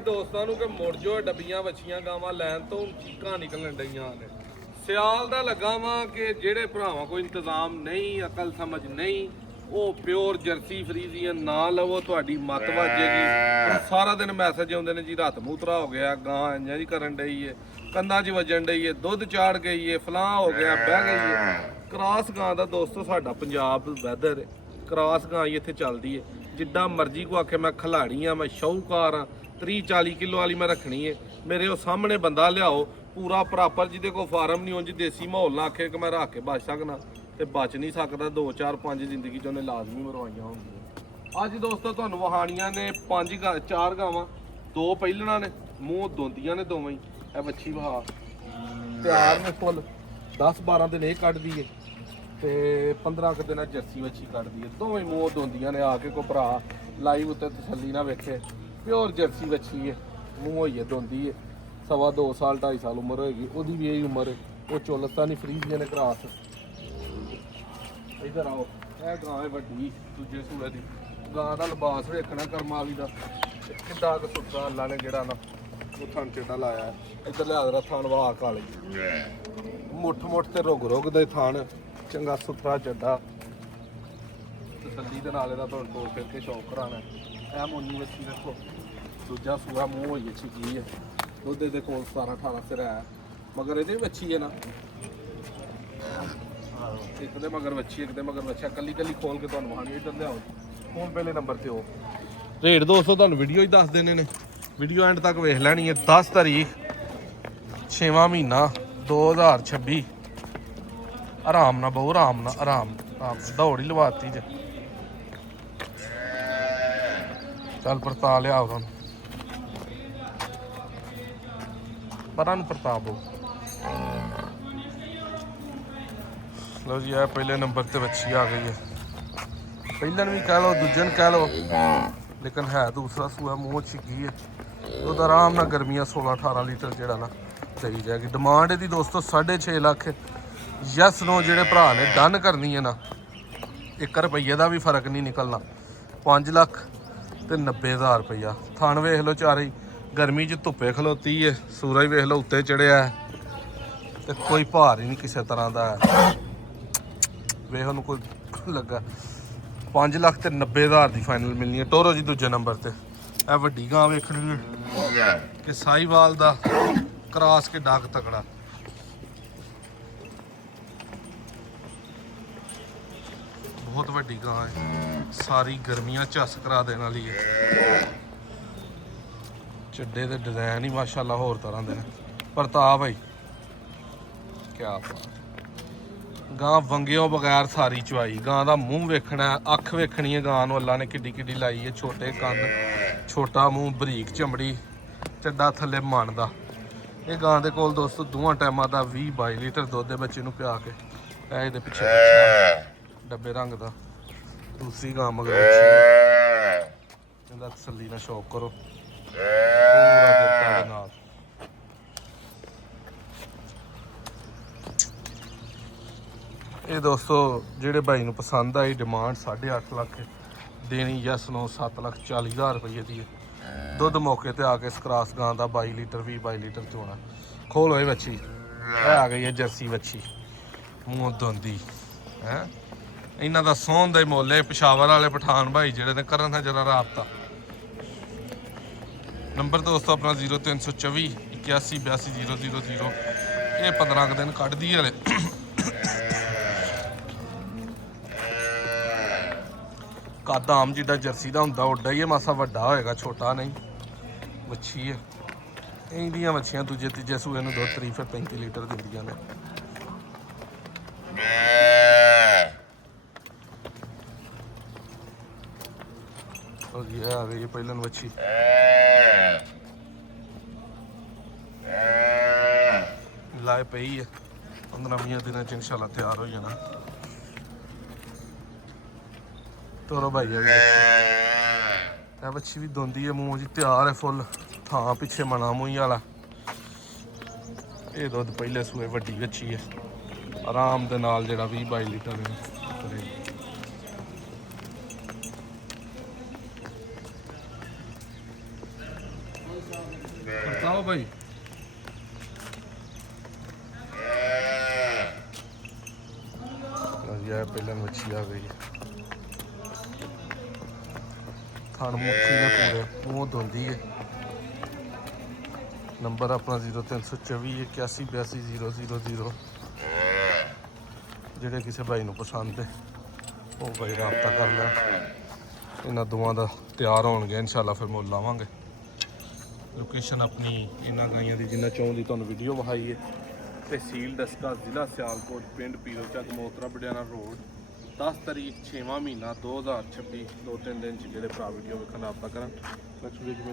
ਦੋਸਤਾਂ ਨੂੰ ਕਿ ਮੁੜ ਜੋ ਡੱਬੀਆਂ ਵੱਛੀਆਂ ਗਾਵਾਂ ਲੈਣ ਤੋਂ ਹੁਣ ਚੀਕਾਂ ਨਿਕਲਣ ਡਈਆਂ ਨੇ। ਸਿਆਲ ਦਾ ਲੱਗਾ ਵਾਂ ਕਿ ਜਿਹੜੇ ਭਰਾਵਾਂ ਕੋਈ ਇੰਤਜ਼ਾਮ ਨਹੀਂ, ਅਕਲ ਸਮਝ ਨਹੀਂ, ਉਹ ਪਿਓਰ ਜਰਸੀ ਫਰੀਜ਼ੀਅਨ ਨਾ ਲਵੋ, ਤੁਹਾਡੀ ਮੱਤ ਵੱਜੇਗੀ। ਸਾਰਾ ਦਿਨ ਮੈਸੇਜ ਆਉਂਦੇ ਨੇ ਜੀ ਰਾਤ ਮੂਤਰਾ ਹੋ ਗਿਆ, ਗਾਂ ਇੰਜਾਂ ਜੀ ਕਰਨ ਡਈ ਏ, ਕੰਨਾਂ 'ਚ ਵੱਜਣ ਡਈ ਏ, ਦੁੱਧ ਚਾੜ ਗਈ ਏ, ਫਲਾਂ ਹੋ ਗਿਆ, ਬਹਿ ਗਈ ਏ। ਕ੍ਰਾਸ ਗਾਂ ਦਾ ਦੋਸਤੋ ਸਾਡਾ ਪੰਜਾਬ ਵੈਦਰ ਕ੍ਰਾਸ ਗਾਂ ਹੀ ਇੱਥੇ ਚੱਲਦੀ ਏ। ਜਿੱਦਾਂ ਮਰਜ਼ੀ ਕੋ ਆਖੇ ਮੈਂ ਖਿਲਾੜੀ ਆ, ਮੈਂ ਸ਼ਾਹੂਕਾਰ ਆ, 30-40 ਕਿਲੋ ਵਾਲੀ ਮੈਂ ਰੱਖਣੀ ਏ, ਮੇਰੇ ਉਹ ਸਾਹਮਣੇ ਬੰਦਾ ਲਿਆਓ ਪੂਰਾ ਪ੍ਰੋਪਰ, ਜਿਹਦੇ ਕੋਲ ਫਾਰਮ ਨਹੀਂ, ਉਂਝ ਦੇਸੀ ਮਾਹੌਲ ਨਾ ਆਖੇ ਕਿ ਮੈਂ ਰੱਖ ਕੇ ਬਚ ਸਕਣਾ ਤੇ ਬਚ ਨਹੀਂ ਸਕਦਾ। 2 4 5 ਜ਼ਿੰਦਗੀ 'ਚ ਉਹਨੇ ਲਾਜ਼ਮੀ ਮਰਵਾਈਆਂ ਹੁੰਦੀਆਂ। ਅੱਜ ਦੋਸਤੋ ਤੁਹਾਨੂੰ ਵਹਾਣੀਆਂ ਨੇ 4 ਗਾਵਾਂ, 2 ਪਹਿਲਣਾ ਨੇ, ਮੂੰਹ ਦੋਂਦੀਆਂ ਨੇ ਦੋਵੇਂ ਹੀ। ਇਹ ਵੱਛੀ ਵਹਾ ਤਿਆਰ ਨੇ ਫੁੱਲ, 10-12 ਦਿਨ ਇਹ ਕੱਢਦੀ ਏ ਤੇ 15 ਕੁ ਦਿਨ ਜਰਸੀ ਵੱਛੀ ਕੱਢਦੀ ਏ। ਦੋਵੇਂ ਮੂੰਹ ਦੋਂਦੀਆਂ ਨੇ। ਆ ਕੇ ਕੋ ਭਰਾ ਲਾਈਵ ਉੱਤੇ ਤਸੱਲੀ ਨਾ ਵੇਖੇ, ਪਿਓਰ ਜਰਸੀ ਵੱਛੀ ਏ, ਮੂੰਹ ਹੋਈਏ ਦੋਂਦੀ ਏ। 2.25 ਸਾਲ 2.5 ਸਾਲ ਉਮਰ ਹੋਏਗੀ ਉਹਦੀ ਵੀ ਇਹੀ ਉਮਰ ਹੈ। ਉਹ ਚੋਲਸਤਾਨੀ ਫਰੀਜ਼ੀਅਨ ਨੇ ਕ੍ਰਾਸ। ਇੱਧਰ ਆਓ, ਇਹ ਗਾਂ ਹੈ ਵੱਡੀ ਦੂਜੇ ਸੂਏ ਦੀ। ਗਾਂ ਦਾ ਲਿਬਾਸ ਵੇਖਣਾ ਕਰਮਾਂ ਵਾਲੀ ਦਾ, ਕਿੱਡਾ ਕੁ ਸੁੱਕਾ ਅੱਲਾ ਨੇ ਜਿਹੜਾ ਨਾ ਉਹ ਥਣ ਚਿੱਟਾ ਲਾਇਆ। ਇੱਧਰ ਲਿਆ ਦੇਣਾ ਥਣ ਵਾਹ ਕਾਲੀ, ਮੁੱਠ ਤੇ ਰੁਗ ਦੇ ਥਣ, ਚੰਗਾ ਸੁਥਰਾ ਚੱਡਾ। ਤਸੱਲੀ ਦੇ ਨਾਲ ਇਹਦਾ ਤੁਹਾਨੂੰ ਤੋੜ ਫਿਰ ਕੇ ਸ਼ੌਂਕ ਕਰਾਉਣਾ। ਇਹ ਮੋਨੀ ਵੱਛੀ ਦੇਖੋ, ਦੂਜਾ ਸੂਆ, ਮੂੰਹ ਹੋਈ ਅੱਛੀ ਕੀ ਹੈ, ਦੁੱਧ ਦੇ ਕੋਲ 17-18 ਸਿਰ ਹੈ, ਮਗਰ ਇਹਦੇ ਵੱਛੀ ਹੈ ਨਾ, ਇੱਕ ਦੇ ਮਗਰ ਵੱਛੀ, ਇੱਕ ਦੇ ਮਗਰ ਵੱਛਾ, ਕੱਲੀ ਖੋਲ ਕੇ ਤੁਹਾਨੂੰ ਵਹਾਂਗੇ। ਇੱਧਰ ਲਿਆਓ, ਫੋਨ ਪਹਿਲੇ ਨੰਬਰ ਤੇ ਹੋ। ਰੇਟ ਦੋਸਤੋ ਤੁਹਾਨੂੰ ਵੀਡੀਓ ਹੀ ਦੱਸ ਦੇਣੇ ਨੇ, ਵੀਡੀਓ ਐਂਡ ਤੱਕ ਵੇਖ ਲੈਣੀ ਹੈ। 10 ਤਾਰੀਖ 6ਵਾਂ ਮਹੀਨਾ 2026। ਆਰਾਮ ਨਾਲ ਬਹੁ, ਆਰਾਮ ਦੌੜ ਹੀ ਲਵਾਤੀ ਜੇ। ਚੱਲ ਪਰਤਾ ਲਿਆਓ ਤੁਹਾਨੂੰ, ਪਰਾਂ ਨੂੰ ਪਰਤਾ ਬੋ। ਲਓ ਜੀ, ਇਹ ਪਹਿਲੇ ਨੰਬਰ ਤੇ ਵੱਛੀ ਆ ਗਈ ਹੈ। ਪਹਿਲਣ ਵੀ ਕਹਿ ਲਓ, ਦੂਜੇ ਨੂੰ ਕਹਿ ਲਓ, ਲੇਕਿਨ ਹੈ ਦੂਸਰਾ ਸੂਆ, ਮੂੰਹ ਛਿੱਗੀ ਹੈ। ਉਹਦਾ ਆਰਾਮ ਨਾਲ ਗਰਮੀਆਂ 16-18 ਲੀਟਰ ਜਿਹੜਾ ਨਾ ਦੇਈ ਜਾਏਗੀ। ਡਿਮਾਂਡ ਇਹਦੀ ਦੋਸਤੋ 6.5 ਲੱਖ। ਯੈਸ ਨੋ ਜਿਹੜੇ ਭਰਾ ਨੇ ਡਨ ਕਰਨੀ ਹੈ ਨਾ, 1 ਰੁਪਈਏ ਦਾ ਵੀ ਫਰਕ ਨਹੀਂ ਨਿਕਲਣਾ। 5 ਲੱਖ ਤੇ 90,000 ਰੁਪਈਆ। ਥਣ ਵੇਖ ਲਓ ਚਾਰੇ, ਗਰਮੀ 'ਚ ਧੁੱਪੇ ਖਲੋਤੀ ਹੈ, ਸੂਰਜ ਵੇਖ ਲਓ ਉੱਤੇ ਚੜਿਆ ਤੇ ਕੋਈ ਭਾਰ ਹੀ ਨਹੀਂ ਕਿਸੇ ਤਰ੍ਹਾਂ ਦਾ ਹੈ। ਵੇਖ ਉਹਨੂੰ ਕੋਈ ਲੱਗਾ। 5 ਲੱਖ ਤੇ 90,000 ਦੀ ਫਾਈਨਲ ਮਿਲਣੀ ਹੈ। ਟੋਰੋ ਜੀ ਦੂਜੇ ਨੰਬਰ ਤੇ। ਇਹ ਵੱਡੀ ਗਾਂ ਵੇਖਣੀ ਹੈ ਕਿ ਸਾਈਵਾਲ ਦਾ ਕ੍ਰਾਸ ਕੇ ਡਾਕ ਤਕੜਾ। ਬਹੁਤ ਵੱਡੀ ਗਾਂ ਹੈ, ਸਾਰੀ ਗਰਮੀਆਂ ਝੱਸ ਕਰਾ ਦੇਣ ਵਾਲੀ ਹੈ। ਚੱਡੇ ਦੇ ਡਿਜ਼ਾਈਨ ਹੀ ਮਾਸ਼ਾਅੱਲਾ ਹੋਰ ਤਰ੍ਹਾਂ ਦੇ ਨੇ। ਪ੍ਰਤਾਪ ਭਾਈ ਕਿਆ ਬਾਤ। ਗਾਂ ਵੰਗਿਓ ਬਗੈਰ ਸਾਰੀ ਚਵਾਈ। ਗਾਂ ਦਾ ਮੂੰਹ ਵੇਖਣਾ, ਅੱਖ ਵੇਖਣੀ ਹੈ ਗਾਂ ਨੂੰ, ਅੱਲਾ ਨੇ ਕਿੱਡੀ ਲਾਈ ਹੈ। ਛੋਟੇ ਕੰਨ, ਛੋਟਾ ਮੂੰਹ, ਬਰੀਕ ਚਮੜੀ, ਚੱਡਾ ਥੱਲੇ ਮਣ ਦਾ। ਇਹ ਗਾਂ ਦੇ ਕੋਲ ਦੋਸਤੋ ਦੋਵਾਂ ਟਾਈਮਾਂ ਦਾ 20-22 ਲੀਟਰ ਦੁੱਧ ਦੇ ਬੱਚੇ ਨੂੰ ਪਿਆ ਕੇ। ਇਹ ਇਹਦੇ ਪਿੱਛੇ ਡੱਬੇ ਰੰਗ ਦਾ ਦੂਸਰੀ ਗਾਂ ਮਗਰ ਇਹਦਾ ਤਸੱਲੀ ਨਾਲ ਸ਼ੌਕ ਕਰੋ ਪੂਰਾ ਦਿੱਤਾ ਦੇ ਨਾਲ। ਇਹ ਦੋਸਤੋ ਜਿਹੜੇ ਭਾਈ ਨੂੰ ਪਸੰਦ ਆਈ, ਡਿਮਾਂਡ 8.5 ਲੱਖ ਦੇਣੀ। ਯੈਸ ਨੋ 7,40,000 ਰੁਪਏ ਦੀ ਹੈ। ਦੁੱਧ ਮੌਕੇ ਤੇ ਆ ਕੇ ਸਕਰਾਸ ਗਾਂ ਦਾ 22 ਲੀਟਰ 20-22 ਲੀਟਰ ਚੋਣਾ। ਖੋਲ ਹੋਏ ਵੱਛੀ, ਇਹ ਆ ਗਈ ਹੈ ਜਰਸੀ ਵੱਛੀ, ਮੂੰਹ ਦੋਂਦੀ ਹੈ। ਇਹਨਾਂ ਦਾ ਸੌਣ ਦਾ ਹੀ ਮੁੱਲ ਹੈ। ਪਿਸ਼ਾਵਰ ਵਾਲੇ ਪਠਾਨ ਭਾਈ ਜਿਹੜੇ ਨੇ ਕਰਨ ਹੈ ਜਰਾ ਰਾਬਤਾ। ਨੰਬਰ ਦੋਸਤੋ ਆਪਣਾ 0324 8182 000। ਇਹ 15 ਕੁ ਦਿਨ ਕੱਢਦੀ ਹਲੇ। ਕੱਦ ਆਮ ਜਿੱਦਾਂ ਜਰਸੀ ਦਾ ਹੁੰਦਾ ਉੱਡਾ ਹੀ ਹੈ, ਮਾਸਾ ਵੱਡਾ ਹੋਏਗਾ, ਛੋਟਾ ਨਹੀਂ। ਵੱਛੀ ਹੈ। ਇਹਦੀਆਂ ਵੱਛੀਆਂ ਦੂਜੇ ਤੀਜੇ ਸੂਏ ਨੂੰ ਦੁੱਧ 35 ਲੀਟਰ ਦਿੰਦੀਆਂ ਨੇ। ਇਹ ਆ ਗਈ ਪਹਿਲਾਂ ਵੱਛੀ। ਲਾਏ ਪਈ ਹੈ, 15-20 ਦਿਨਾਂ ਚ ਇਨਸ਼ਾਅੱਲਾ ਤਿਆਰ ਹੋ ਜਾਣਾ। ਤੋਰੋ ਭਾਈ ਇਹ ਵੱਛੀ ਵੀ ਦੋਂਦੀ ਹੈ, ਮੂੰਹ ਜੀ ਤਿਆਰ ਹੈ ਫੁੱਲ। ਥਾਂ ਪਿੱਛੇ ਮਣਾ ਮੂੰਹ ਵਾਲਾ। ਇਹ ਦੁੱਧ ਪਹਿਲੇ ਸੂਏ ਵੱਡੀ ਵੱਛੀ ਹੈ, ਆਰਾਮ ਦੇ ਨਾਲ ਜਿਹੜਾ 20-22 ਲੀਟਰ ਕਰੇਗੀ। ਲਓ ਭਾਈ ਯਾਰ ਪਹਿਲਾਂ ਮੱਛੀ ਆ ਗਈ ਥਣ ਮੁੱਠੀ ਨੇ ਪੂਰੇ ਮੂੰਹ ਧੋਂਦੀ ਹੈ ਨੰਬਰ ਆਪਣਾ 0324 81820000 ਜਿਹੜੇ ਕਿਸੇ ਭਾਈ ਨੂੰ ਪਸੰਦ ਹੈ ਉਹ ਭਾਈ ਰਾਬਤਾ ਕਰ ਲੈਣ ਇਹਨਾਂ ਦੋਵਾਂ ਦਾ ਤਿਆਰ ਹੋਣਗੇ ਇਨਸ਼ਾਅੱਲਾ ਫਿਰ ਮੁੱਲ ਲਾਵਾਂਗੇ ਲੋਕੇਸ਼ਨ ਆਪਣੀ ਇਹਨਾਂ ਗਾਈਆਂ ਦੀ ਜਿੰਨਾ ਚਾਹੁੰਦੀ ਤੁਹਾਨੂੰ ਵੀਡੀਓ ਵਿਖਾਈ ਹੈ ਤਹਿਸੀਲ ਦਸਕਾ ਜ਼ਿਲ੍ਹਾ ਸਿਆਲਕੋਟ ਪਿੰਡ ਪੀਰੋ ਚੱਕ ਮੋਤਰਾ ਬਡਿਆਣਾ ਰੋਡ 10 ਤਾਰੀਖ 6ਵਾਂ ਮਹੀਨਾ 2026 2-3 ਦਿਨ 'ਚ ਜਿਹੜੇ ਭਰਾ ਵੀਡੀਓ ਵੇਖਣ ਰਾਬਤਾ ਕਰਨ ਨੈਕਸਟ ਵੀਡੀਓ